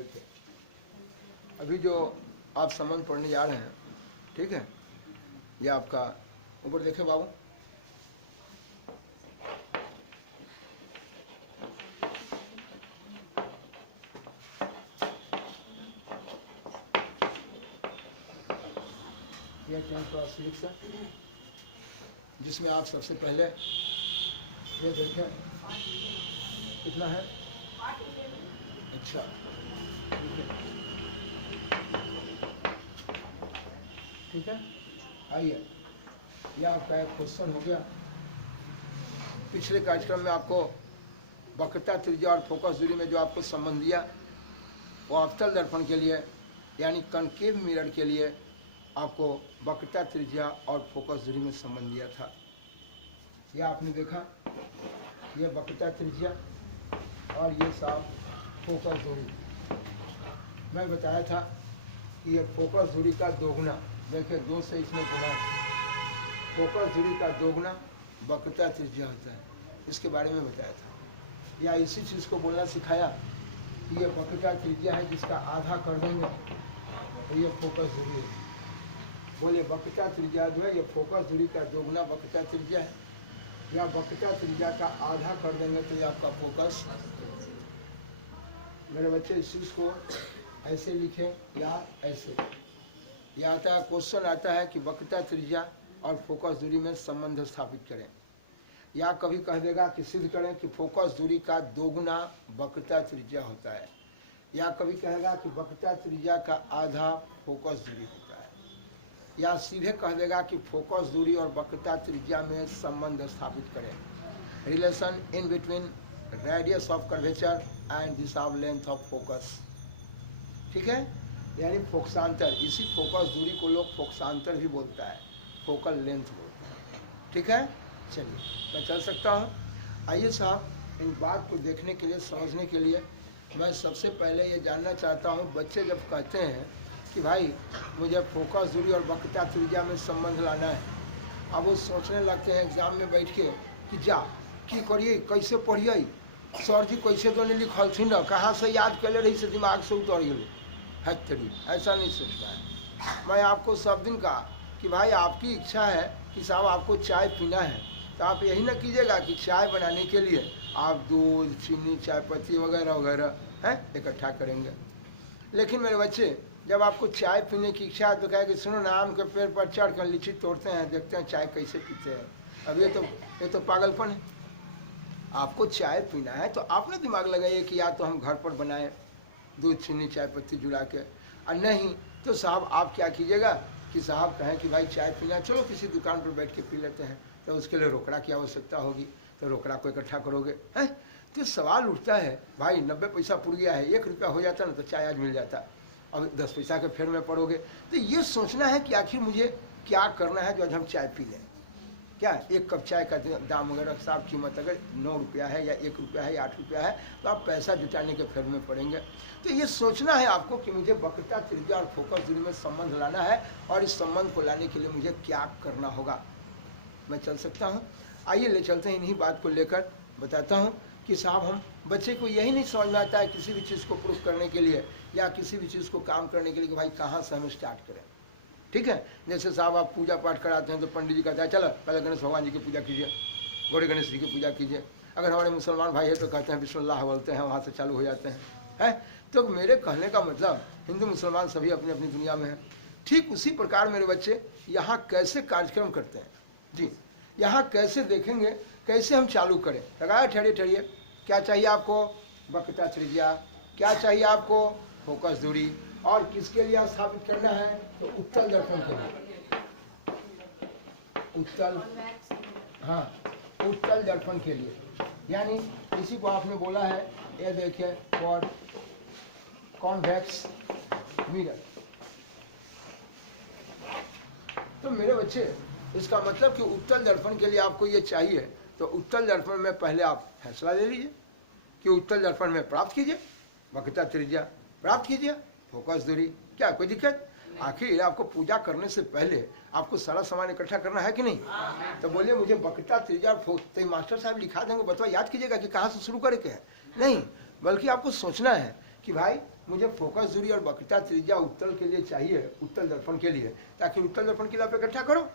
देखिए अभी जो आप संबंध पढ़ने जा रहे हैं, ठीक है, ये आपका ऊपर देखे बाबू, ये 10 क्लास फिजिक्स है, जिसमें आप सबसे पहले ये देखें कितना है। अच्छा ठीक है, आइए यह आपका एक क्वेश्चन हो गया। पिछले कार्यक्रम में आपको वक्रता त्रिज्या और फोकस दूरी में जो आपको संबंध दिया वो अवतल दर्पण के लिए यानी कनकेव मिरर के लिए आपको वक्रता त्रिज्या और फोकस दूरी में संबंध दिया था। यह आपने देखा, ये वक्रता त्रिज्या और ये साफ फोकस दूरी। मैं बताया था कि ये फोकस दूरी का दोगुना, देखिए 2 से इसमें गुना, फोकस दूरी का दोगुना वक्रता त्रिज्या होता है, इसके बारे में बताया था। या इसी चीज़ को बोलना सिखाया कि ये वक्रता त्रिज्या है जिसका आधा कर देंगे तो ये फोकस दूरी है। बोलिए वक्रता त्रिज्या जो है ये फोकस दूरी का दोगुना वक्रता त्रिज्या है, या वक्रता त्रिज्या का आधा कर देंगे तो ये आपका फोकस। मेरे बच्चे इस चीज़ को ऐसे लिखें या ऐसे। यह आता है, क्वेश्चन आता है कि वक्रता त्रिज्या और फोकस दूरी में संबंध स्थापित करें, या कभी कह देगा कि सिद्ध करें कि फोकस दूरी का दोगुना वक्रता त्रिज्या होता है, या कभी कहेगा कि वक्रता त्रिज्या का आधा फोकस दूरी होता है, या सीधे कह देगा कि फोकस दूरी और वक्रता त्रिज्या में संबंध स्थापित करें। Relation in between radius of curvature and Disha of length of focus, ठीक है, यानी फोकसांतर। इसी फोकस दूरी को लोग फोकसांतर भी बोलता है, फोकल लेंथ बोलता है, ठीक है। चलिए मैं चल सकता हूँ। आइए साहब, इन बात को देखने के लिए, समझने के लिए मैं सबसे पहले ये जानना चाहता हूँ, बच्चे जब कहते हैं कि भाई मुझे फोकस दूरी और वक्रता त्रिज्या में संबंध लाना है, अब वो सोचने लगते हैं एग्जाम में बैठ के कि जा की करिए, कैसे पढ़िए, सर जी कैसे तो नहीं लिखल थी न, कहाँ से याद कर ले रही से दिमाग से उतर गए है तेरी, ऐसा नहीं सोचना है। मैं आपको सब दिन कहा कि भाई आपकी इच्छा है कि साहब आपको चाय पीना है, तो आप यही ना कीजिएगा कि चाय बनाने के लिए आप दूध, चीनी, चाय पत्ती वगैरह वगैरह हैं इकट्ठा करेंगे। लेकिन मेरे बच्चे जब आपको चाय पीने की इच्छा है तो कहे कि सुनो ना, आम के पेड़ पर चढ़ कर लीची तोड़ते हैं, देखते हैं चाय कैसे पीते हैं। अब ये तो पागलपन है। आपको चाय पीना है तो आप ना दिमाग लगाइए कि या तो हम घर पर बनाएं दूध, चीनी, चाय पत्ती जुड़ा के, और नहीं तो साहब आप क्या कीजिएगा कि साहब कहें कि भाई चाय पीना, चलो किसी दुकान पर बैठ के पी लेते हैं, तो उसके लिए रोकड़ा की आवश्यकता होगी, तो रोकड़ा को इकट्ठा करोगे हैं। तो सवाल उठता है भाई 90 पैसा पुर गया है, 1 रुपया हो जाता ना तो चाय आज मिल जाता, अब 10 पैसा के फेर में पड़ोगे। तो ये सोचना है कि आखिर मुझे क्या करना है जो आज हम चाय पी लें। क्या 1 कप चाय का दाम अगर साहब कीमत अगर 9 रुपया है या 1 रुपया है या 8 रुपया है, तो आप पैसा जुटाने के फेर में पड़ेंगे। तो ये सोचना है आपको कि मुझे वक्रता त्रिज्या और फोकस दूरी में संबंध लाना है, और इस संबंध को लाने के लिए मुझे क्या करना होगा। मैं चल सकता हूँ, आइए ले चलते हैं। इन्हीं बात को लेकर बताता हूँ कि साहब हम बच्चे को यही नहीं समझ में आता है किसी भी चीज़ को प्रूफ करने के लिए या किसी भी चीज़ को काम करने के लिए कि भाई कहाँ से हम स्टार्ट करें, ठीक है। जैसे साहब आप पूजा पाठ कराते हैं तो पंडित जी कहता है चलो पहले गणेश भगवान जी की पूजा कीजिए, गौरी गणेश जी की पूजा कीजिए। अगर हमारे मुसलमान भाई है तो कहते हैं बिस्मिल्लाह बोलते हैं, वहाँ से चालू हो जाते हैं। तो मेरे कहने का मतलब हिंदू मुसलमान सभी अपनी अपनी दुनिया में हैं। ठीक उसी प्रकार मेरे बच्चे यहाँ कैसे कार्यक्रम करते हैं जी, यहाँ कैसे देखेंगे, कैसे हम चालू करें। लगाए ठहरिए ठहरिए, क्या चाहिए आपको, वक्रता त्रिज्या, क्या चाहिए आपको, फोकस दूरी, और किसके लिए स्थापित करना है तो उत्तल दर्पण के लिए, उत्तल, हाँ उत्तल दर्पण के लिए, यानी इसी को आपने बोला है, ये देखिए फॉर कॉन्वेक्स मिरर। तो मेरे बच्चे इसका मतलब कि उत्तल दर्पण के लिए आपको ये चाहिए, तो उत्तल दर्पण में पहले आप फैसला ले लीजिए कि उत्तल दर्पण में प्राप्त कीजिए वक्रता त्रिज्या, प्राप्त कीजिए फोकस दूरी। क्या कोई दिक्कत? आखिर आपको पूजा करने से पहले आपको सारा सामान इकट्ठा करना है कि नहीं? तो बोलिए मुझे वक्रता त्रिज्या और फोकस, तो मास्टर साहब लिखा देंगे, बतवा याद कीजिएगा कि कहाँ से शुरू करे के है, नहीं बल्कि आपको सोचना है कि भाई मुझे फोकस दूरी और वक्रता त्रिज्या उत्तल के लिए चाहिए, उत्तल दर्पण के लिए, ताकि उत्तल दर्पण के लिए आप इकट्ठा करो।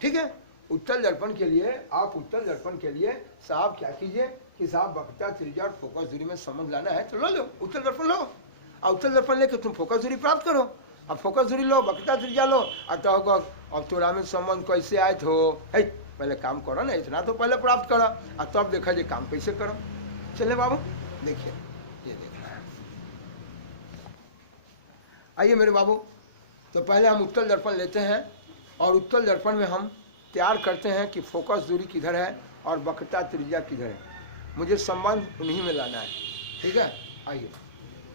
ठीक है, उत्तल दर्पण के लिए आप उत्तल दर्पण के लिए साहब क्या कीजिए कि साहब वक्रता त्रिज्या और फोकस दूरी में संबंध लाना है तो लो उत्तल दर्पण लो, और उत्तल दर्पण लेके तुम फोकस दूरी प्राप्त करो। अब फोकस दूरी लो, वक्रता त्रिज्या लो, और तो अब तोरा में संबंध कैसे आए तो पहले काम करो ना, इतना तो पहले प्राप्त करो, और तब तो देखा जाए काम कैसे करो। चले बाबू देखिए, ये देखिए, आइए मेरे बाबू। तो पहले हम उत्तल दर्पण लेते हैं और उत्तल दर्पण में हम तैयार करते हैं कि फोकस दूरी किधर है और वक्रता त्रिज्या किधर है, मुझे संबंध उन्हीं में लाना है। ठीक है, आइए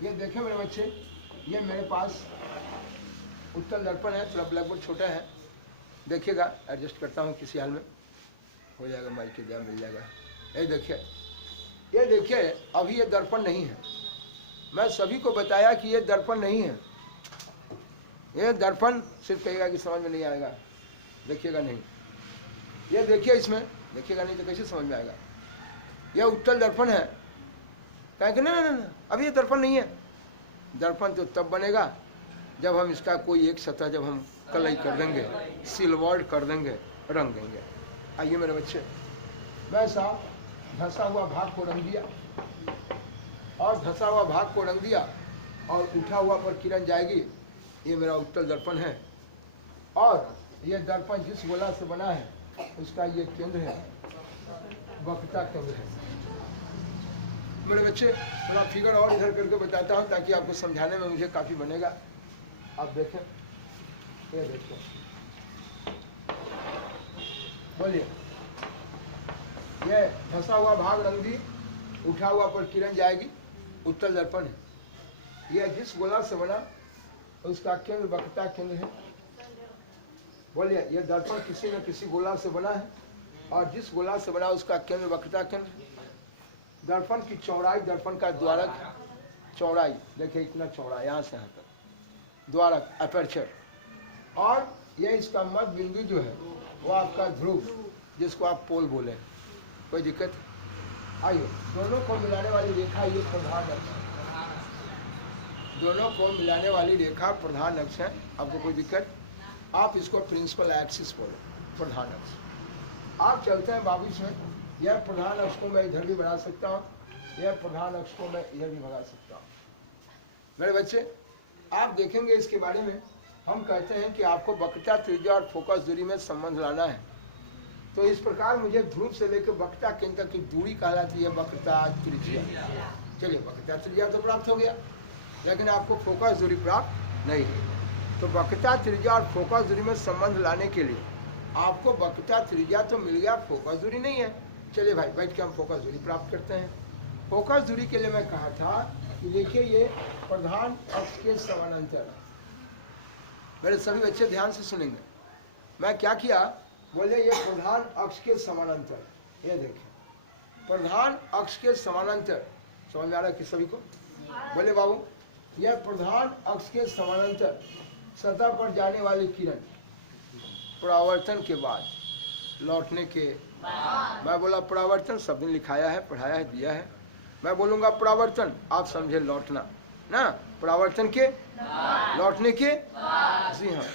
ये देखें मेरे बच्चे, ये मेरे पास उत्तल दर्पण है, थोड़ा ब्लैकबोर्ड छोटा है, देखिएगा, एडजस्ट करता हूँ किसी हाल में, हो जाएगा, माइक के जगह मिल जाएगा। ये देखिए, अभी ये दर्पण नहीं है, मैं सभी को बताया कि ये दर्पण नहीं है, ये दर्पण सिर्फ कहेगा कि समझ में नहीं आएगा, देखिएगा नहीं, ये देखिए, इसमें देखिएगा नहीं तो कैसे समझ में आएगा। यह उत्तल दर्पण है, कहेंगे ना अभी ये दर्पण नहीं है। दर्पण तो तब बनेगा जब हम इसका कोई एक सतह जब हम कलई कर देंगे, सिल्वर्ड कर देंगे, रंग देंगे। आइए मेरे बच्चे, वैसा धंसा हुआ भाग को रंग दिया और धंसा हुआ भाग को रंग दिया और उठा हुआ पर किरण जाएगी, ये मेरा उत्तल दर्पण है। और ये दर्पण जिस गोला से बना है उसका ये केंद्र है, वक्रता केंद्र है। मेरे बच्चे थोड़ा फिगर और इधर करके बताता हूँ ताकि आपको समझाने में मुझे काफ़ी बनेगा। आप देखें, ये देखो, बोलिए, ये धंसा हुआ भाग रंग दी, उठा हुआ पर किरण जाएगी, उत्तल दर्पण है। यह जिस गोला से बना उसका केंद्र वक्रता केंद्र है। बोलिए, यह दर्पण किसी न किसी गोला से बना है और जिस गोला से बना उसका केंद्र वक्रता केंद्र। दर्पण की चौड़ाई, दर्पण का द्वारक चौड़ाई देखिए, इतना चौड़ा, यहाँ से यहाँ तक द्वारक, अपर्चर, और यह इसका मध्य बिंदु जो है वो आपका ध्रुव, जिसको आप पोल बोले, कोई दिक्कत? आइए, दोनों को मिलाने वाली रेखा ये प्रधान अक्ष है, दोनों को मिलाने वाली रेखा प्रधान अक्ष है। आपको कोई दिक्कत? आप इसको प्रिंसिपल एक्सिस बोलो, प्रधान अक्ष। आप चलते हैं बाबू इसमें, यह प्रधान अक्ष को मैं इधर भी बढ़ा सकता हूँ, यह प्रधान अक्ष को मैं इधर भी बढ़ा सकता हूँ। मेरे बच्चे आप देखेंगे इसके बारे में, हम कहते हैं कि आपको वक्रता त्रिज्या और फोकस दूरी में संबंध लाना है। तो इस प्रकार मुझे ध्रुव से लेकर वक्रता केंद्र तक की दूरी कहलाती है वक्रता त्रिज्या। चलिए, वक्रता त्रिज्या तो प्राप्त हो गया, लेकिन आपको फोकस दूरी प्राप्त नहीं है। तो वक्रता त्रिज्या और फोकस दूरी में संबंध लाने के लिए आपको वक्रता त्रिज्या तो मिल गया, फोकस दूरी नहीं है। चलिए भाई, बैठ के हम फोकस दूरी प्राप्त करते हैं। फोकस दूरी के लिए मैं कहा था कि देखिए, ये प्रधान अक्ष के समानांतर, मेरे सभी बच्चे ध्यान से सुनेंगे, मैं क्या किया, बोले ये प्रधान अक्ष के समानांतर, ये देखें प्रधान अक्ष के समानांतर, समझ में आ रहा है कि सभी को? बोले बाबू, यह प्रधान अक्ष के समानांतर सतह पर जाने वाली किरण परावर्तन के बाद लौटने के, मैं बोला परावर्तन, शब्द लिखाया है, पढ़ाया है, दिया है, मैं बोलूंगा परावर्तन, आप समझे लौटना ना, परावर्तन के लौटने के, जी हाँ,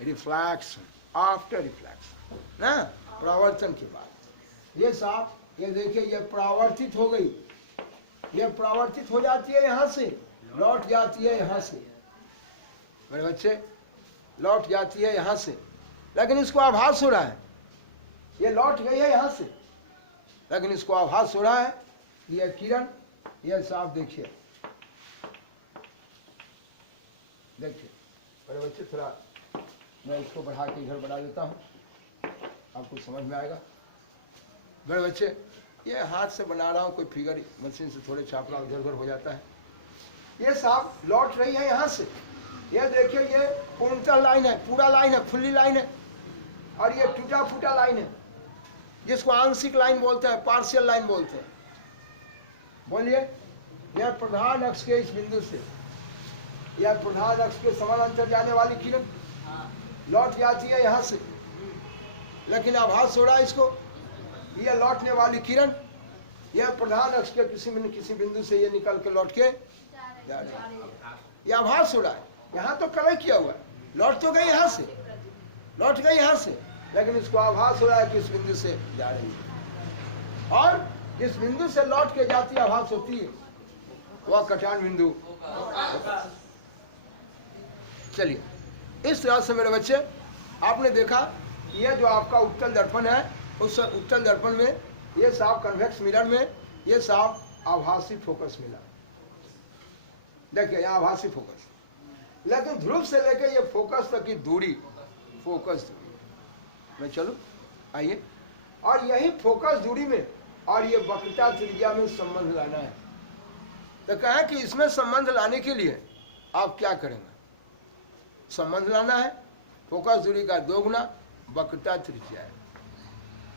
रिफ्लैक्शन, आफ्टर रिफ्लैक्शन ना, परावर्तन के बाद। ये साफ, ये देखिए, ये परावर्तित हो गई, ये परावर्तित हो जाती है, यहाँ से लौट जाती है, यहाँ से मेरे बच्चे लौट जाती है यहाँ से, लेकिन इसको आभास हो रहा है ये लौट गई है यहाँ से, लेकिन इसको आभास हो रहा है यह किरण, यह साफ देखिए, देखिए मेरे बच्चे, थोड़ा मैं इसको बढ़ा के इधर बढ़ा देता हूँ, आपको समझ में आएगा। मेरे बच्चे, ये हाथ से बना रहा हूँ, कोई फिगर मशीन से थोड़े छाप रहा हूँ, इधर उधर हो जाता है। ये साफ लौट रही है यहाँ से, ये देखिए, ये पूर्णतः लाइन है, पूरा लाइन है, फुल्ली लाइन है, और ये टूटा फूटा लाइन है, जिसको आंशिक लाइन बोलते हैं, पार्शियल लाइन बोलते हैं। बोलिए, यह प्रधान अक्ष के इस बिंदु से, यह प्रधान अक्ष के समानांतर जाने वाली किरण लौट जाती है यहाँ से, लेकिन आभास हो रहा है इसको, यह लौटने वाली किरण यह प्रधान अक्ष के किसी बिंदु से ये निकल के लौट के जा रहे हैं। यह आभास हो रहा है, यहाँ तो कलर किया हुआ है, लौट तो गई यहाँ से, लौट गई यहाँ से, लेकिन इसको आभास हो रहा है कि इस बिंदु से जा रही है, और इस बिंदु से लौट के जाती आभास होती है, वह कटान बिंदु। चलिए, इस तरह से मेरे बच्चे आपने देखा, यह जो आपका उत्तल दर्पण है, उस उत्तल दर्पण में ये साफ कन्वेक्स मिरर में ये साफ आभासी फोकस मिला। देखिए यहाँ आभासी फोकस, लेकिन ध्रुव से लेकर ये फोकस तक की दूरी, फोकस दूरी मैं चलूं, आइए, और यही फोकस दूरी में और ये वक्रता त्रिज्या में संबंध लाना है। तो कहें कि इसमें संबंध लाने के लिए आप क्या करेंगे? संबंध लाना है, फोकस दूरी का 2 गुना वक्रता त्रिज्या है,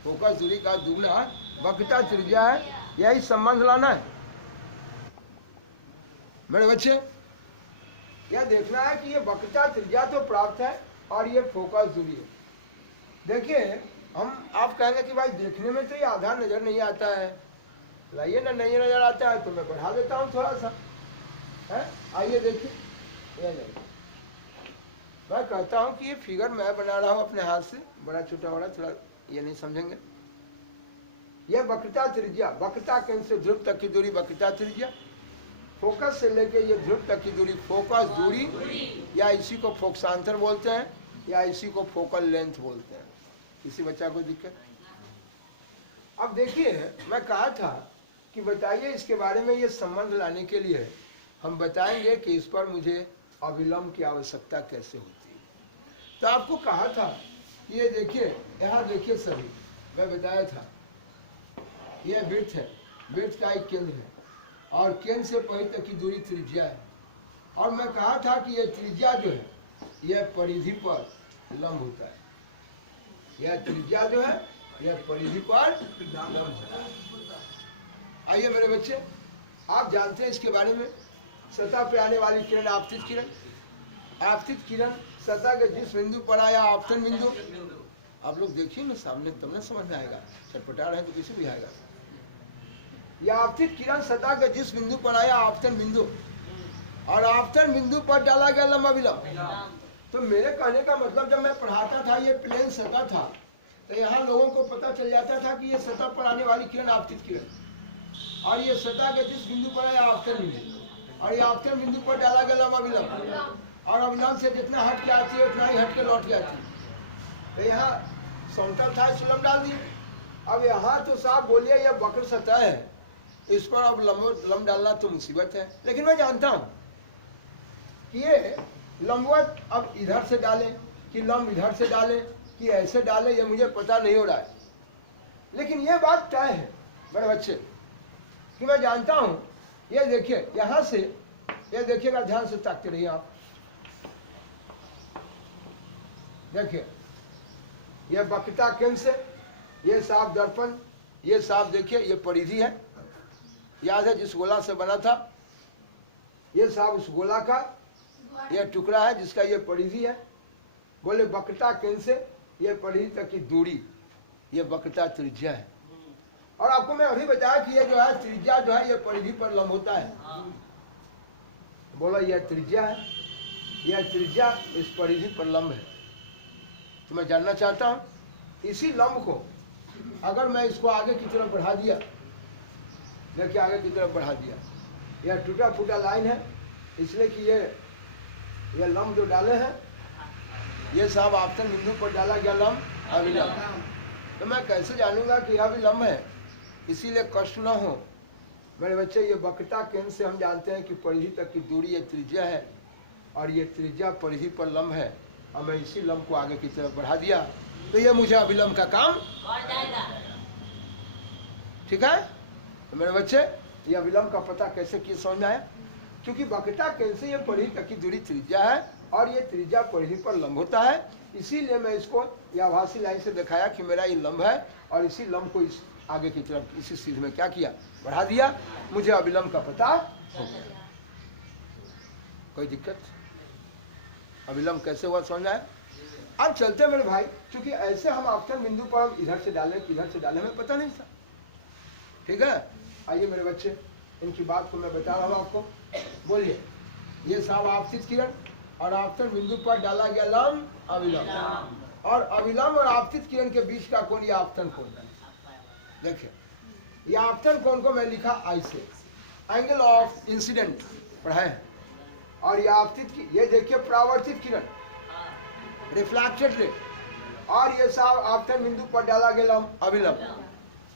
फोकस दूरी का 2 गुना वक्रता त्रिज्या है, यही संबंध लाना है मेरे बच्चे। यह देखना है कि ये वक्रता त्रिज्या तो प्राप्त है और ये फोकस दूरी है। देखिए हम, आप कहेंगे कि भाई देखने में तो ये आधा नजर नहीं आता है, लाइए ना, नहीं नजर आता है तो मैं बढ़ा देता हूँ थोड़ा सा, है, आइए देखिए, मैं कहता हूँ कि ये फिगर मैं बना रहा हूँ अपने हाथ से, बड़ा छोटा बड़ा, थोड़ा ये नहीं समझेंगे। यह वक्रता त्रिज्या, वक्रता केंद्र से ध्रुव तक की दूरी वक्रता त्रिज्या, फोकस से लेके ये ध्रुव तक की दूरी फोकस दूरी, या इसी को फोकसांतर बोलते हैं, या इसी को फोकल लेंथ बोलते हैं। किसी बच्चा को दिक्कत? अब देखिए, मैं कहा था कि बताइए इसके बारे में, ये संबंध लाने के लिए हम बताएंगे कि इस पर मुझे अविलंब की आवश्यकता कैसे होती है। तो आपको कहा था, ये देखिए, यहाँ देखिए सभी, मैं बताया था, यह वृत्त है, वृत्त का एक केंद्र है, और केंद्र से परिधि तक की दूरी त्रिज्या है, और मैं कहा था कि यह त्रिज्या जो है यह परिधि पर लंब होता है, यह त्रिज्या जो है यह परिधि पर लंब होता है। आइए मेरे बच्चे, आप जानते हैं इसके बारे में, सतह पे आने वाली किरण आपतित किरण, आपतित किरण सतह के जिस बिंदु पर आया आपतन बिंदु, आप लोग देखिए ना सामने, तब ना समझ में आएगा, छटपटा रहे तो किसी भी आएगा। यह आपतित किरण सतह के जिस बिंदु पर आया आपतन बिंदु, और आपतन बिंदु पर डाला गया लंब अविलंब। तो मेरे कहने का मतलब, जब मैं पढ़ाता था ये प्लेन सतह था, तो यहाँ लोगों को पता चल जाता था कि ये सतह पर आने वाली किरण आपतित किरण, और ये सतह के जिस बिंदु पर आया आपतन बिंदु, और ये आपतन बिंदु पर डाला गया लंब अविलंब, और अविलंब से जितना हट के आती है उतना ही हट के लौट के आती है। तो यहाँ समतल था, इस लंब डाल दिए। अब यहाँ तो साफ बोलिए यह वक्र सतह है, इस पर अब लंब डालना तो मुसीबत है, लेकिन मैं जानता हूँ कि ये लंबवत अब इधर से डालें कि लंब इधर से डालें कि ऐसे डालें, ये मुझे पता नहीं हो रहा है, लेकिन ये बात तय है मेरे बच्चे कि मैं जानता हूँ। ये देखिए, यहाँ से ये देखिएगा, ध्यान से ताकते रहिए आप, देखिए ये वक्रता केंद्र से ये साफ दर्पण, ये साफ देखिए, ये परिधि है, याद है जिस गोला से बना था, ये साफ उस गोला का यह टुकड़ा है जिसका ये परिधि है। बोले वक्रता केंद्र से ये परिधि तक की दूरी, ये वक्रता त्रिज्या है। और आपको मैं अभी बताया कि ये जो है त्रिज्या जो है ये परिधि पर लंब होता है। बोला यह त्रिज्या है, यह त्रिज्या इस परिधि पर लंब है। तो मैं जानना चाहता हूँ, इसी लंब को अगर मैं इसको आगे की तरफ बढ़ा दिया, देखिए आगे की तरफ बढ़ा दिया, यह टूटा फूटा लाइन है, इसलिए कि ये लंब जो डाले हैं ये सब आपतन बिंदु पर डाला गया लंब अविलंब। तो मैं कैसे जानूंगा कि यह भी लंब है? इसीलिए कष्ट न हो मेरे बच्चे, ये वक्रता केंद्र से हम जानते हैं कि परिधि तक की दूरी ये त्रिज्या है, और ये त्रिज्या परिधि पर लंब है, और मैं इसी लंब को आगे की तरफ बढ़ा दिया तो ये मुझे अविलंब का काम कर जाएगा। ठीक है? तो मेरे बच्चे, ये अविलंब का पता कैसे किया समझ में आया? क्योंकि वक्रता केंद्र से ये परिधि तक की दूरी त्रिज्या है, और ये त्रिज्या परिधि पर लंब होता है, इसीलिए मैं इसको ये आभासी लाइन से दिखाया कि मेरा ये लंब है, और इसी लंब को इस आगे की तरफ इसी सीध में क्या किया, बढ़ा दिया, मुझे अविलंब का पता हो गया। कोई दिक्कत? अविलंब कैसे हुआ समझ आया? अब चलते मेरे भाई, क्योंकि ऐसे हम आपतन बिंदु पर इधर से डालें कि इधर से डालें हमें पता नहीं था। ठीक है? आइए मेरे बच्चे, इनकी बात को मैं बता रहा हूँ आपको। बोलिए, ये साहब आपतित किरण और आपतन बिंदु पर डाला गया लंब अविलंब, और अविलंब और आपतित किरण के बीच का कोण, ये आपतन कोण है। देखिए, ये आपतन कोण को मैं लिखा आई से, एंगल ऑफ इंसिडेंट पढ़ा है। और ये आपतित की, ये देखिए परावर्तित किरण, रिफ्लेक्टेड रे, और ये साहब आपतन बिंदु पर डाला गया लंब अविलंब।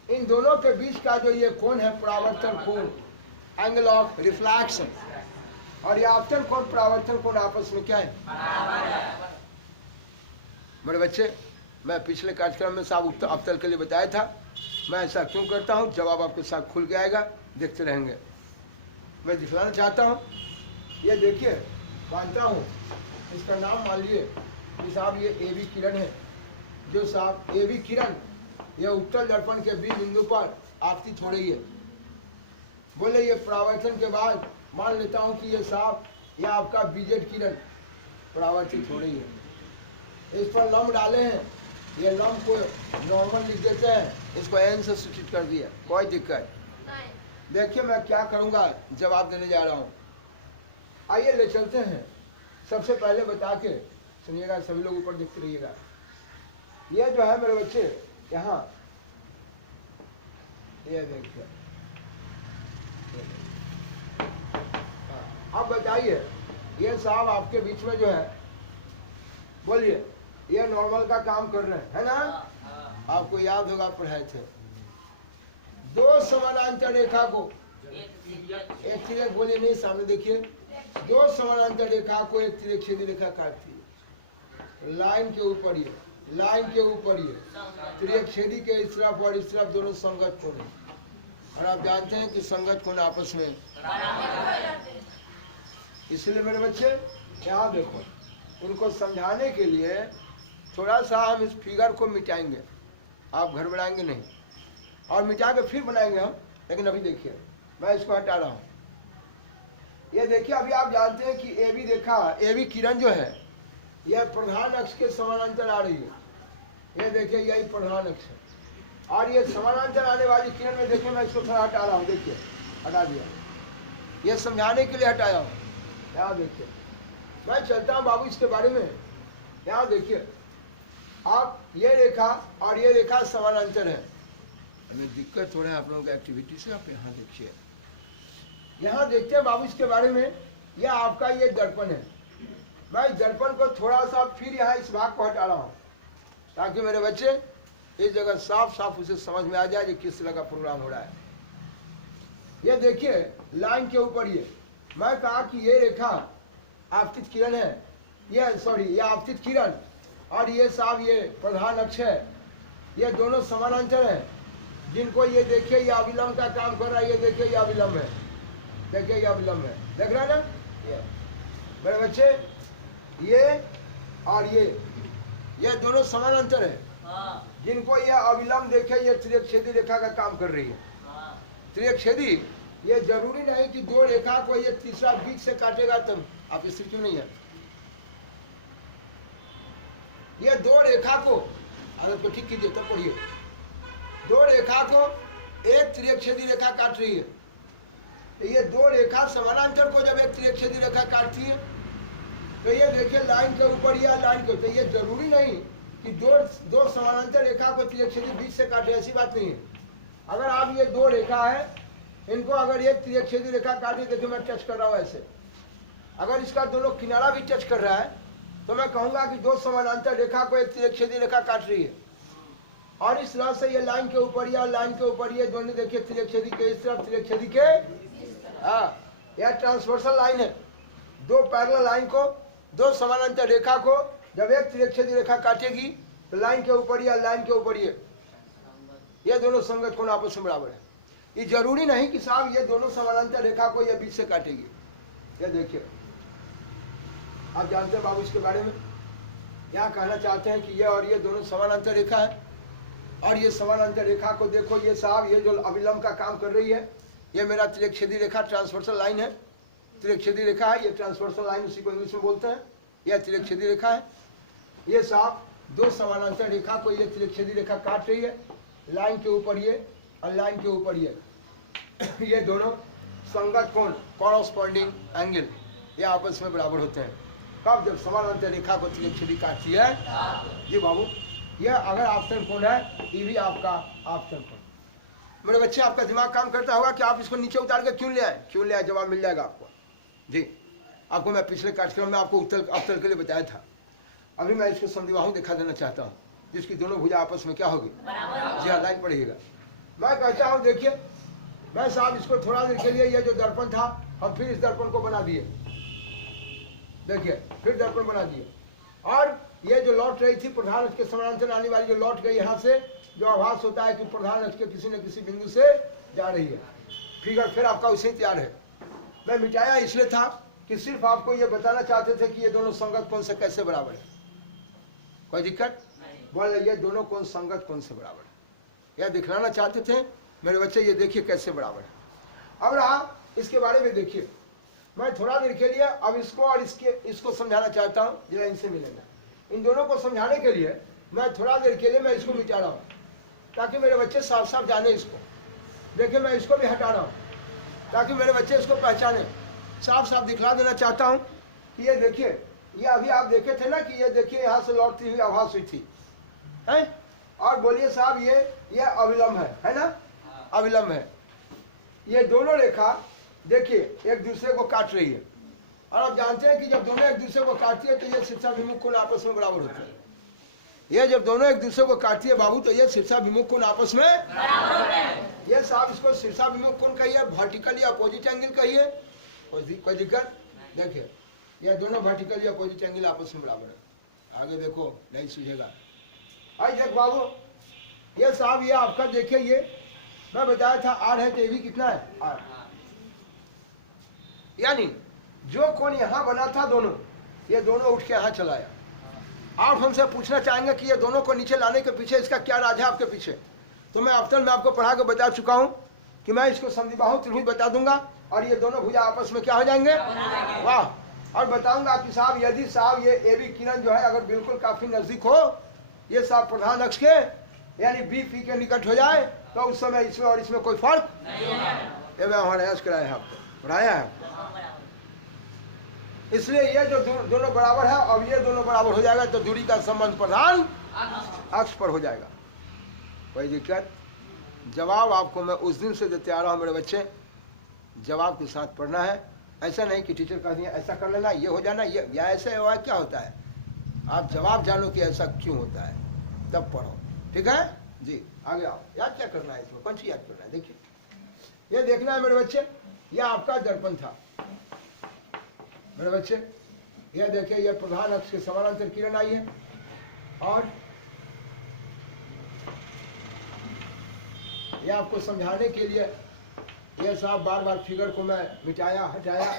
इन दोनों के बीच का जो ये कोण है परावर्तन कोण, एंगल ऑफ रिफ्लेक्शन, और ये आपतन कोण परावर्तन कोण आपस में क्या है? मेरे बच्चे, मैं पिछले कार्यक्रम में साहब अवतल के लिए बताया था। मैं ऐसा क्यों करता हूँ, जवाब आपके साथ खुल के आएगा, देखते रहेंगे। मैं दिखलाना चाहता हूँ, ये देखिए, मानता हूँ इसका नाम मान लिए कि साहब ये एबी किरण है। जो साहब एबी किरण ये उत्तल दर्पण के बी बिंदु पर आपतित हो रही है। बोले ये परावर्तन के बाद मान लेता हूँ कि ये साहब ये आपका बीजेड किरण परावर्तित हो रही है। इस पर लंब डाले हैं, ये लंब को नॉर्मल लिख देते हैं, इसको एन से सूचित कर दिया, कोई दिक्कत नहीं। देखिए मैं क्या करूँगा, जवाब देने जा रहा हूँ। आइए ले चलते हैं। सबसे पहले बता के सुनिएगा, सभी लोग ऊपर देखते रहिएगा। ये जो है मेरे बच्चे, यहाँ ये देखिए, अब बताइए, ये साहब आपके बीच में जो है, बोलिए, ये नॉर्मल का काम कर रहे हैं, है ना? आपको याद होगा, पढ़ाए थे। दो समानांतर रेखा को एक तिरक, बोलिए नहीं, सामने देखिए, दो समानांतर रेखा को एक तिरक छेदी रेखा काटती है। लाइन के ऊपर ये, लाइन के ऊपर ये तिरक छेदी के इस तरफ और इस तरफ दोनों संगत कोण है। और आप जानते हैं कि संगत कोण आपस में, इसलिए मेरे बच्चे यहाँ देखो, उनको समझाने के लिए थोड़ा सा हम इस फिगर को मिटाएंगे, आप घर बनाएंगे नहीं, और मिटा के फिर बनाएंगे हम। लेकिन अभी देखिए, मैं इसको हटा रहा हूँ। ये देखिए, अभी आप जानते हैं कि एबी रेखा, एबी किरण जो है, यह प्रधान अक्ष के समानांतर आ रही है। ये देखिए, यही प्रधान अक्ष है, और ये समानांतर आने वाली किरण में देखिए, मैं इसको थोड़ा हटा रहा हूँ। देखिए, हटा दिया, ये समझाने के लिए हटाया हूँ। यहाँ देखिए, मैं चलता हूँ बाबू इसके बारे में। यहाँ देखिए, आप ये रेखा और ये रेखा समानांतर है। हमें दिक्कत हो रहा है आप लोगों की एक्टिविटी से। आप यहाँ देखिए, यहाँ देखते हैं बाबू इसके बारे में। यह आपका ये दर्पण है। मैं इस दर्पण को थोड़ा सा फिर यहाँ इस भाग को हटा रहा हूँ, ताकि मेरे बच्चे इस जगह साफ साफ उसे समझ में आ जाए कि किस तरह का प्रोग्राम हो रहा है। ये देखिए, लाइन के ऊपर ये, मैं कहा कि ये रेखा आपतित किरण है, ये सॉरी, ये आपतित किरण, और ये साहब ये प्रधान अक्ष है। ये दोनों समानांतर हैं, जिनको ये देखिए, ये अविलंब का काम कर रहा है। ये देखिए, ये अविलंब है, देखिए ये अविलंब है, देख रहा है ना? ये मेरे बच्चे, ये और ये दोनों समानांतर है, जिनको ये अविलंब देखे, ये त्रियकछेदी रेखा का काम कर रही है। त्रियकछेदी, ये जरूरी नहीं कि दो रेखा को ये तीसरा बीच से काटेगा तब, आप इस स्थिति में नहीं है। ये दो रेखा को, हालत को ठीक कीजिए तब पढ़िए। दो रेखा को एक त्रियकछेदी रेखा काट रही है। तो ये दो रेखा समानांतर को जब एक त्रियकछेदी रेखा काटती है, तो ये देखिए, लाइन के ऊपर या लाइन के, तो ये जरूरी नहीं कि दो समानांतर रेखा को त्रियकछेदी बीच से काटे, ऐसी बात नहीं है। अगर आप ये दो रेखा है, इनको अगर एक त्रियकछेदी रेखा काटे, देखिए मैं टच कर रहा हूँ ऐसे, अगर इसका दोनों किनारा भी टच कर रहा है, तो मैं कहूंगा कि दो समानांतर रेखा को एक त्रियकछेदी रेखा काट रही है। और इस तरह से ये लाइन के ऊपर या लाइन के ऊपर ये दोनों देखिए, त्रियकछेदी के इस तरफ, त्रियकछेदी के, हाँ, यह ट्रांसवर्सल लाइन है। दो पैरेलल लाइन को, दो समानांतर रेखा को जब एक त्रियकछेदी रेखा काटेगी, तो लाइन के ऊपर या लाइन के ऊपर ये दोनों संगत कोण आपस में बराबर है। ये जरूरी नहीं कि साहब ये दोनों समानांतर रेखा को ये बीच से काटेगी। ये देखिए, आप जानते हैं बाबू इसके बारे में, यहाँ कहना चाहते हैं कि ये और ये दोनों समानांतर रेखा है, और ये समानांतर रेखा को देखो, ये साहब ये जो अविलंब का काम कर रही है, ये मेरा त्रियकछेदी रेखा ट्रांसवर्सल लाइन है। त्रियकछेदी रेखा है, ये ट्रांसवर्सल लाइन उसी को इंग्लिश में बोलते हैं, यह त्रियकछेदी रेखा है। ये साहब दो समानांतर रेखा को ये त्रियकछेदी रेखा काट रही है, लाइन के ऊपर ये और लाइन के ऊपर ये। ये दोनों संगत कोण, कॉरस्पॉन्डिंग एंगल, ये आपस में बराबर होते हैं कब? जब समानांतर रेखा को छेदी काटती है। जी बाबू, ये अगर आपतन कोण है, ये भी आपका आपतन कोण। मेरे बच्चे, आपका दिमाग काम करता होगा कि आप इसको नीचे उतार के क्यों ले आए? क्यों ले आए, जवाब मिल जाएगा आपको। जी, आपको मैं पिछले कार्यक्रम में आपको अवतल के लिए बताया था। अभी मैं इसको समद्विबाहु दिखा देना चाहता हूँ, जिसकी दोनों भुजा आपस में क्या होगी? जी हाँ, लाइन पड़ेगा। मैं कहता हूँ, देखिए मैं साहब इसको थोड़ा देर के लिए, ये जो दर्पण था, हम फिर इस दर्पण को बना दिए। देखिए, फिर दर्पण बना दिए, और ये जो लौट रही थी प्रधान अक्ष के समानांतर आने वाली, जो लौट गई यहाँ से, जो आभास होता है कि प्रधान अक्ष के किसी न किसी बिंदु से जा रही है, फिगर फिर आपका उसे तैयार है। मैं मिटाया इसलिए था कि सिर्फ आपको ये बताना चाहते थे कि ये दोनों संगत कोण से कैसे बराबर है। कोई दिक्कत? बोल, ये दोनों कोण संगत कोण से बराबर है, यह दिखलाना चाहते थे मेरे बच्चे। ये देखिए कैसे बराबर है। अब रहा इसके बारे में, देखिए मैं थोड़ा देर के लिए अब इसको और इसको समझाना चाहता हूँ। जरा इनसे मिलेगा, इन दोनों को समझाने के लिए मैं थोड़ा देर के लिए मैं इसको मिटा रहा हूँ, ताकि मेरे बच्चे साफ साफ जाने इसको। देखिए, मैं इसको भी हटा रहा हूँ ताकि मेरे बच्चे इसको पहचाने। साफ साफ दिखला देना चाहता हूँ कि ये देखिए, ये अभी आप देखे थे ना कि ये देखिए यहाँ से लौटती हुई आभास हुई थी, है? और बोलिए साहब, ये अविलंब है ना? अविलंब है। ये दोनों रेखा देखिए एक दूसरे को काट रही है, और आप जानते हैं कि जब दोनों एक दूसरे को काटती है तो ये शीर्षाभिमुख कोण आपस में बराबर होता है। ये जब दोनों एक दूसरे को काटती है बाबू, तो ये शीर्षाभिमुख कोण आपस में बराबर होते हैं। ये साहब इसको शीर्षाभिमुख कोण कहिए, वर्टिकली अपोजिट एंगल कहिए, कोई दिक्कत? देखिए, ये दोनों वर्टिकली अपोजिट एंगल आपस में बराबर है। आगे देखो, नहीं सूझेगा। आई देख बाबू, ये साहब ये आपका देखिए, ये मैं बताया था आर है, तो ये भी कितना है? आर। यानी जो कोण यहाँ बना था दोनों, ये दोनों उठ के यहाँ चलाया। आप हमसे पूछना चाहेंगे कि ये दोनों को नीचे लाने के पीछे इसका क्या राज है आपके पीछे? तो मैं अवतल में आपको पढ़ा के बता चुका हूँ कि मैं इसको समद्विबाहु त्रिभुज बता दूंगा, और ये दोनों भुजा आपस में क्या हो जाएंगे? वाह। और बताऊंगा कि साहब यदि साहब ये ए बी किरण जो है अगर बिल्कुल काफी नजदीक हो, ये साहब प्रधान अक्ष के यानी बी पी के निकट हो जाए, तो उस समय इसमें और इसमें कोई फर्क नहीं है। ये मैं हमारा याद कराया है, आपको पढ़ाया है। इसलिए ये जो दोनों बराबर है, अब ये दोनों बराबर हो जाएगा तो दूरी का संबंध प्रधान अक्ष पर हो जाएगा। कोई दिक्कत? जवाब आपको मैं उस दिन से देते आ रहा हूँ मेरे बच्चे, जवाब के साथ पढ़ना है। ऐसा नहीं कि टीचर कह दिया ऐसा कर लेना, ये हो जाना, ये या ऐसे हुआ क्या होता है। आप जवाब जानो कि ऐसा क्यों होता है, तब पढ़ो। ठीक है जी, आगे आओ। याद क्या करना है इसमें? कौन सी याद करना है? देखिए, ये देखना है मेरे बच्चे, यह आपका दर्पण था मेरे बच्चे। यह देखिए, यह प्रधान अक्ष के समानांतर किरण आई है, और यह आपको समझाने के लिए यह साहब बार बार फिगर को मैं मिटाया हटाया,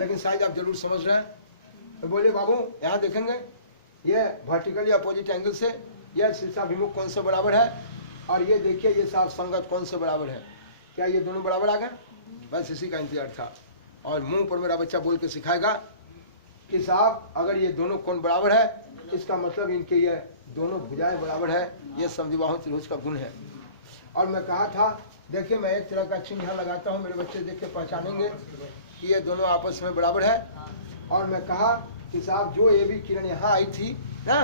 लेकिन शायद आप जरूर समझ रहे हैं। तो बोले बाबू, यहाँ देखेंगे ये वर्टिकली अपोजिट एंगल से यह शीर्षाभिमुख कौन से बराबर है, और ये देखिए ये साहब संगत कौन से बराबर है। क्या ये दोनों बराबर आ गए? बस इसी का इंतजार था। और मुंह पर मेरा बच्चा बोल के सिखाएगा कि साहब अगर ये दोनों कोण बराबर है, इसका मतलब इनके ये दोनों भुजाएं बराबर है। ये समद्विबाहु त्रिभुज का गुण है। और मैं कहा था, देखिए मैं एक तरह का चिन्ह यहाँ लगाता हूँ, मेरे बच्चे देख के पहचानेंगे कि ये दोनों आपस में बराबर है। और मैं कहा कि साहब जो ए बी किरण यहाँ आई थी ना,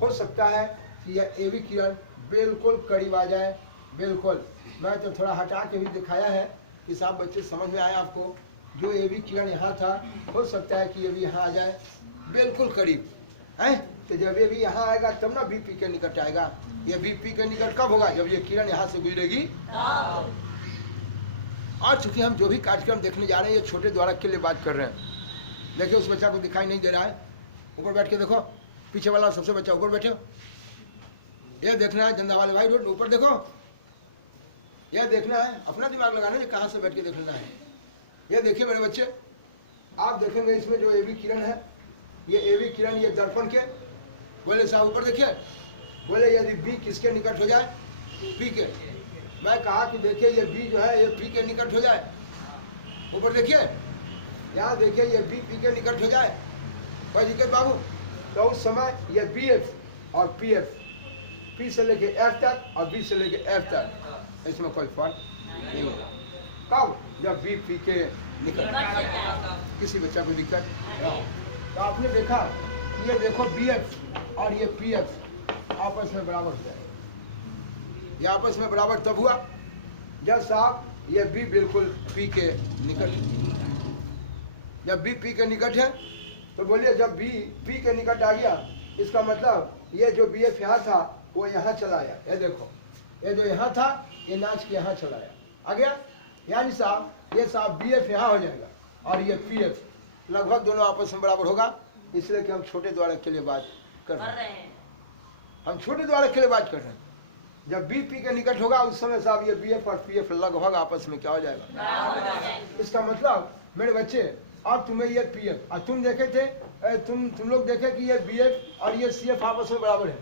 हो सकता है कि यह ए बी किरण बिल्कुल करीब आ जाए। बिल्कुल, मैं तो थोड़ा हटा के भी दिखाया है कि साहब बच्चे समझ में आया आपको। जो ए बी किरण यहाँ था, हो सकता है कि ये भी यहाँ आ जाए बिल्कुल करीब है। तो जब ये भी यहाँ आएगा तब ना बी पी के निकट आएगा। ये बी पी के निकट कब होगा? जब ये किरण यहाँ से गुजरेगी। और चूंकि हम जो भी कार्यक्रम देखने जा रहे हैं, ये छोटे द्वारक के लिए बात कर रहे हैं। देखिए उस बच्चा को दिखाई नहीं दे रहा है, ऊपर बैठ के देखो, पीछे वाला सबसे बच्चा ऊपर बैठे। ये देखना है जंदा वाले भाई, रोड ऊपर देखो। यह देखना है, अपना दिमाग लगाना है कहाँ से बैठ के देखना है। ये देखिए मेरे बच्चे, आप देखेंगे इसमें जो ए बी किरण है, ये ए बी किरण ये दर्पण के, बोले साहब ऊपर देखिए, बोले यदि बी किसके निकट हो जाए? पी के। मैं कहा कि देखिए ये बी जो है ये पी के निकट हो जाए। ऊपर देखिए, यहाँ देखिए ये बी पी के निकट हो जाए, कोई दिक्कत बाबू? तो उस समय ये बी एफ और पी एफ, पी से लेके एफ तक और बी से लेके एफ तक, इसमें कोई फर्क नहीं है। कब? जब बी पी के निकट। किसी बच्चा को दिक्कत? तो आपने देखा ये देखो बी एफ और ये पी एफ आपस में बराबर हो जाए। ये आपस में बराबर तब हुआ जब साहब ये बी बिल्कुल पी के निकट। जब बी पी के निकट है तो बोलिए जब बी पी के निकट आ गया इसका मतलब ये जो बी एफ यहाँ था वो यहाँ चला आया। ये देखो ये जो यहाँ था ये नाच के यहाँ चला आया आ गया। यानी साहब ये साहब बी एफ यहाँ हो जाएगा और ये पी एफ लगभग दोनों आपस में बराबर होगा। इसलिए कि हम छोटे द्वारक के लिए बात कर रहे हैं। हम छोटे द्वारक के लिए बात कर रहे हैं। जब बी पी के निकट होगा उस समय साहब ये बी एफ और पी एफ लगभग आपस में क्या हो जाएगा। इसका मतलब मेरे बच्चे अब तुम्हें ये पी एफ और तुम देखे थे तुम लोग देखे कि ये बी एफ और ये सी एफ आपस में बराबर है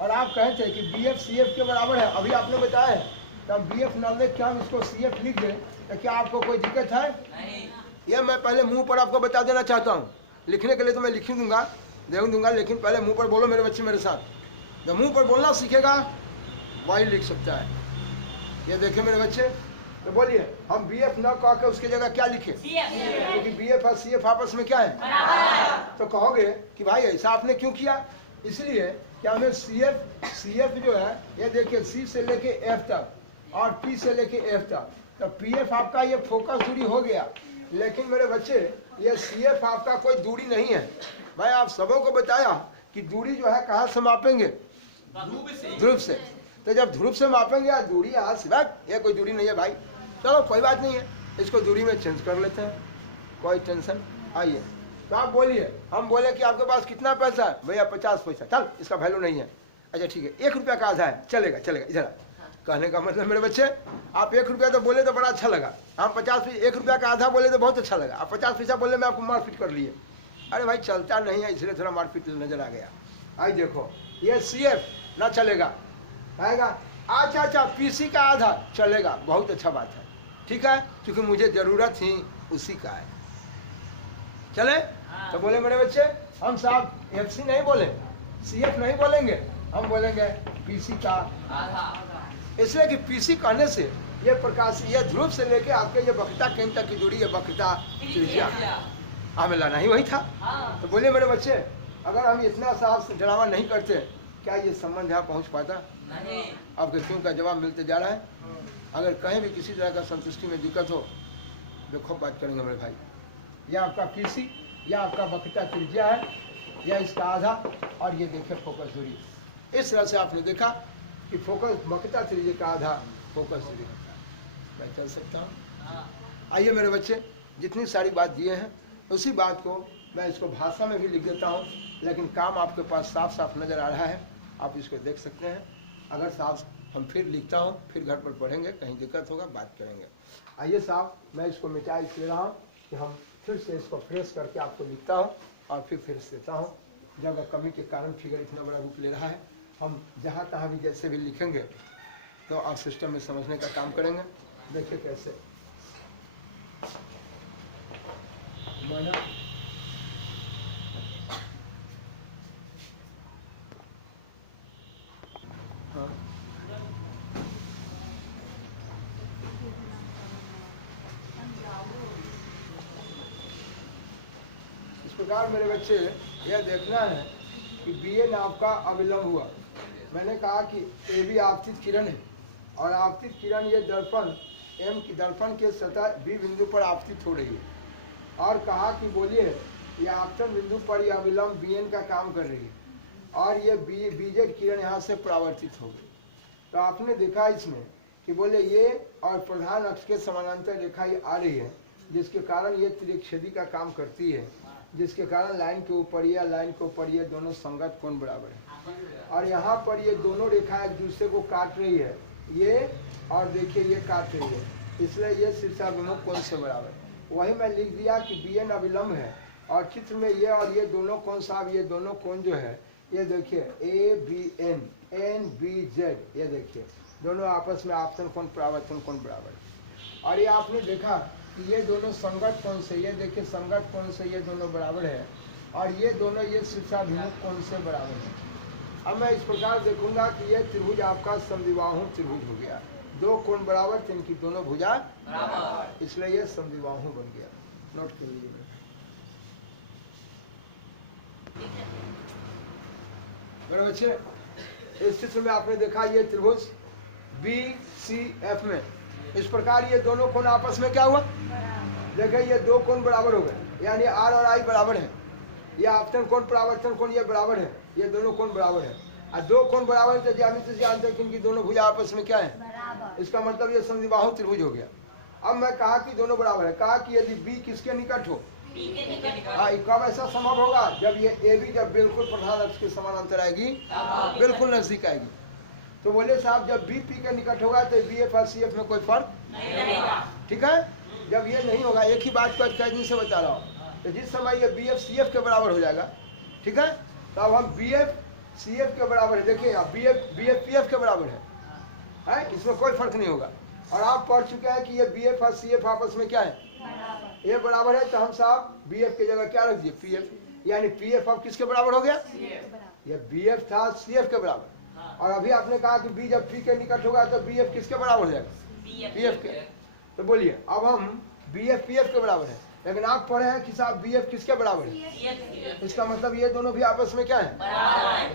और आप कहे थे कि बी एफ सी एफ के बराबर है। अभी आपने बताया है तब बी एफ न लेके हम इसको सी एफ लिख दें तो क्या आपको कोई दिक्कत है? नहीं। ये मैं पहले मुंह पर आपको बता देना चाहता हूँ। लिखने के लिए तो मैं लिख दूंगा दे दूंगा लेकिन पहले मुंह पर बोलो मेरे बच्चे मेरे साथ। जब मुंह पर बोलना सीखेगा वही लिख सकता है। ये देखे मेरे बच्चे तो बोलिए हम बी एफ न कह के उसकी जगह क्या लिखे? क्योंकि बी एफ और सी एफ आपस में क्या है। तो कहोगे कि भाई ऐसा आपने क्यों किया? इसलिए कि हमें सी एफ जो है ये देखिए सी से लेके एफ तक और पी से लेके एफ तक तो पी एफ आपका ये फोकस दूरी हो गया। लेकिन मेरे बच्चे ये सी एफ आपका कोई दूरी नहीं है। भाई आप सबों को बताया कि दूरी जो है कहाँ से मापेंगे? ध्रुव से। तो जब ध्रुव से मापेंगे यार दूरी यहाँ से ये कोई दूरी नहीं है भाई। चलो कोई बात नहीं है इसको दूरी में चेंज कर लेते हैं कोई टेंशन। आइए तो आप बोलिए हम बोले कि आपके पास कितना पैसा है? भैया 50 पैसा। चल इसका वैल्यू नहीं है। अच्छा ठीक है 1 रुपया का आधा है चलेगा चलेगा। इधर कहने का मतलब मेरे बच्चे आप 1 रुपया तो बोले तो बड़ा अच्छा लगा। हम 1 रुपया का आधा बोले तो बहुत अच्छा लगा। आप 50 पैसा बोले मैं आपको मारपीट कर लिए। अरे भाई चलता नहीं है इसलिए थोड़ा मारपीट नजर आ गया। आई देखो ये सी एफ ना चलेगा आएगा। अच्छा पीसी का आधा चलेगा बहुत अच्छा बात है ठीक है क्योंकि मुझे जरूरत ही उसी का है। चले तो बोले मेरे बच्चे हम साहब एफ सी नहीं बोले सी एफ नहीं बोलेंगे हम बोलेंगे पीसी का आधा। इसलिए कि पीसी कहने से ये प्रकाश ये ध्रुव से लेके आपके ये वक्रता केंद्र तक की दूरी है वक्रता त्रिज्या हमें लाना ही वही था। तो बोले मेरे बच्चे अगर हम इतना साफ ड्रामा नहीं करते क्या ये संबंध यहाँ पहुँच पाता? नहीं। आपके क्यों का जवाब मिलते जा रहा है। अगर कहीं भी किसी तरह का संतुष्टि में दिक्कत हो देखो बात करेंगे मेरे भाई। यह आपका पीसी या आपका वक्रता त्रिज्या है या इसका आधा और ये देखे फोकस दूरी। इस तरह से आपने देखा कि फोकस वक्रता त्रिज्या का आधा फोकस दूरी होता है। मैं चल सकता हूँ? आइए मेरे बच्चे जितनी सारी बात दिए हैं उसी बात को मैं इसको भाषा में भी लिख देता हूँ लेकिन काम आपके पास साफ साफ नज़र आ रहा है। आप इसको देख सकते हैं। अगर साफ हम फिर लिखता हूँ फिर घर पर पढ़ेंगे कहीं दिक्कत होगा बात करेंगे। आइए साहब मैं इसको मिटा इसलिए रहा हूँ कि हम फिर से इसको फ्रेश करके आपको लिखता हूँ और फिर देता हूँ। जगह कमी के कारण फिगर इतना बड़ा रूप ले रहा है। हम जहाँ तहाँ भी जैसे भी लिखेंगे तो आप सिस्टम में समझने का काम करेंगे। देखिए कैसे माना हाँ इस प्रकार मेरे बच्चे यह देखना है कि बी ए नाव का अविलंब हुआ। मैंने कहा कि ए भी आपतित किरण है और आपतित किरण ये दर्पण एम की दर्पण के सतह बी बिंदु पर आपतित हो रही है और कहा कि बोलिए ये आपतन बिंदु पर यह अविलंब बी एन का काम कर रही है और ये बीजेड किरण यहाँ से परावर्तित हो गई। तो आपने देखा इसमें कि बोले ये और प्रधान अक्ष के समानांतर रेखा ये आ रही है जिसके कारण ये त्रिछेदी का काम करती है जिसके कारण लाइन के ऊपर या लाइन के ऊपर ये दोनों संगत कोण बराबर है और यहाँ पर ये दोनों रेखा एक दूसरे को काट रही है ये और देखिए ये काट रही है इसलिए ये शीर्षाभिमुख कोण से बराबर है। वही मैं लिख दिया कि बी एन अविलंब है और चित्र में ये और ये दोनों कोण साहब ये दोनों कोण जो है ये देखिए A B N N B Z ये देखिए दोनों आपस में आपतन कोण परावर्तन कोण बराबर है। और ये आपने देखा कि ये दोनों संगत कोण से ये देखिए संगत कोण से ये दोनों बराबर है और ये दोनों ये शीर्षाभिमुख कोण से बराबर है। अब मैं इस प्रकार देखूंगा कि ये त्रिभुज आपका समद्विबाहु त्रिभुज हो गया दो कोण बराबर तो इनकी दोनों भुजा बराबर, इसलिए ये समद्विबाहु बन गया। नोट कर लीजिए। मेरे बच्चे, इस चित्र में आपने देखा ये त्रिभुज BCF में इस प्रकार ये दोनों कोण आपस में क्या हुआ, देखिए ये दो कोण बराबर हो गए, यानी R और I बराबर है। ये आपतन कोण परावर्तन कोण ये बराबर है, ये दोनों कोण बराबर है। और दो कोण बराबर है तो ज्यामिति से जानते हैं कि इनकी दोनों भुजा आपस में क्या है, बराबर। इसका मतलब ये समद्विबाहु त्रिभुज हो गया। अब मैं कहा कि दोनों बराबर है, कहा कि यदि B किसके निकट हो, कब ऐसा संभव होगा, जब ये AB जब बिल्कुल प्रधान अक्ष के समानांतर आएगी, बिल्कुल नजदीक आएगी। तो बोले साहब जब B P के निकट होगा तो BF और CF में कोई फर्क नहीं रहेगा, ठीक है। जब ये नहीं होगा, एक ही बात को कई दिन से बता रहा हूँ, तो जिस समय ये BF CF के बराबर हो जाएगा, ठीक है, तो अब हम BF CF के बराबर है, देखिए आप BF PF के बराबर है, इसमें कोई फर्क नहीं होगा। और आप पढ़ चुके हैं कि ये BF और CF आपस में क्या है, ये बराबर है, तो हम साहब BF की जगह क्या रख दिए, PF, यानी PF अब किसके बराबर हो गया, ये BF था CF के बराबर। और अभी आपने कहा कि B जब P के निकट होगा तो BF किसके बराबर हो जाएगा, PF के। तो बोलिए अब हम BF PF के बराबर है, लेकिन आप पढ़े हैं कि साहब BF किसके बराबर है, इसका मतलब ये दोनों भी आपस में क्या है,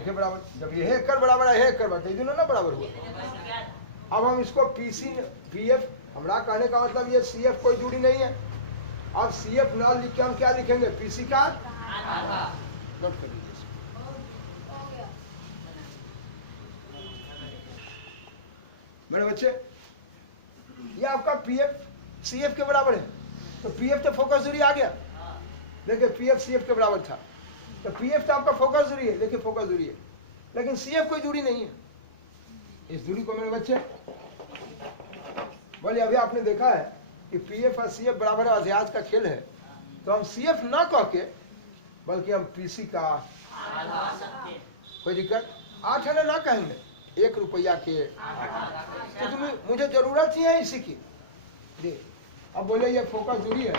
बराबर। जब ये एक कर बराबर है, एक कर बराबर, ये दोनों ना बराबर हुआ। अब हम इसको PC BF, हमारा कहने का मतलब ये CF कोई दूरी नहीं है। अब CF ना लिख के हम क्या लिखेंगे, PC का नोट कर लीजिए। मेरे बच्चे, ये आपका PF CF के बराबर है, तो PF तो फोकस दूरी आ गया, देखिए PF CF के बराबर था, तो PF तो आपका फोकस दूरी है, देखिए फोकस दूरी है, लेकिन CF कोई दूरी नहीं है। इस दूरी को मेरे बच्चे बोलिए, अभी आपने देखा है कि PF और CF बराबर अध्यास का खेल है, तो हम CF ना कह के बल्कि हम PC का, कोई दिक्कत, 8 आना ना कहेंगे, 1 रुपया के, तो तुम्हें मुझे जरूरत ही है इसी की। अब बोले ये फोकस दूरी है,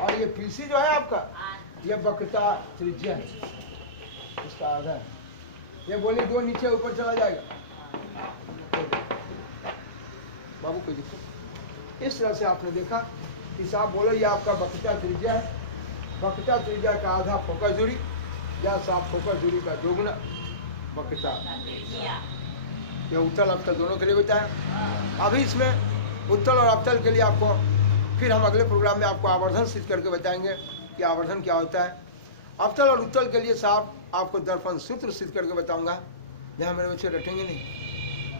और ये PC जो है आपका, ये वक्रता त्रिज्या है, इसका आधा है। ये बोले दो नीचे ऊपर चला जाएगा, बाबू कोई दिक्कत। इस तरह से आपने देखा कि साहब बोले ये आपका वक्रता त्रिज्या है, वक्रता त्रिज्या का आधा फोकस दूरी, या साहब फोकस दूरी का दोगुना वक्रता। ये उत्तल अवतल दोनों के लिए बताया। अभी इसमें उत्तल और अवतल के लिए आपको फिर हम अगले प्रोग्राम में आपको आवर्धन सिद्ध करके बताएंगे कि आवर्धन क्या होता है। अवतल और उत्तल के लिए साहब आपको दर्पण सूत्र सिद्ध करके बताऊंगा, जहाँ मेरे बच्चे रटेंगे नहीं।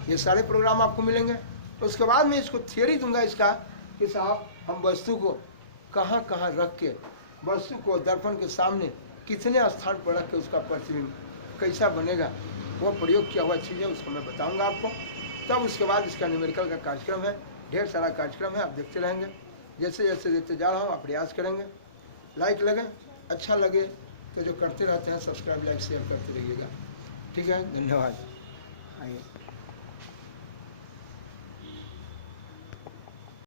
ये सारे प्रोग्राम आपको मिलेंगे। तो उसके बाद में इसको थियोरी दूंगा इसका कि साहब हम वस्तु को कहाँ कहाँ रख के, वस्तु को दर्पण के सामने कितने स्थान पर रख के उसका प्रतिबिंब कैसा बनेगा, वो प्रयोग किया हुआ चीज़ है, उसको मैं बताऊंगा आपको। तब उसके बाद इसका न्यूमेरिकल का कार्यक्रम है, ढेर सारा कार्यक्रम है, आप देखते रहेंगे। जैसे जैसे देते जा रहा हूँ, आप प्रयास करेंगे। लाइक लगे, अच्छा लगे तो जो करते रहते हैं सब्सक्राइब लाइक शेयर करते रहिएगा, ठीक है। धन्यवाद। आइए।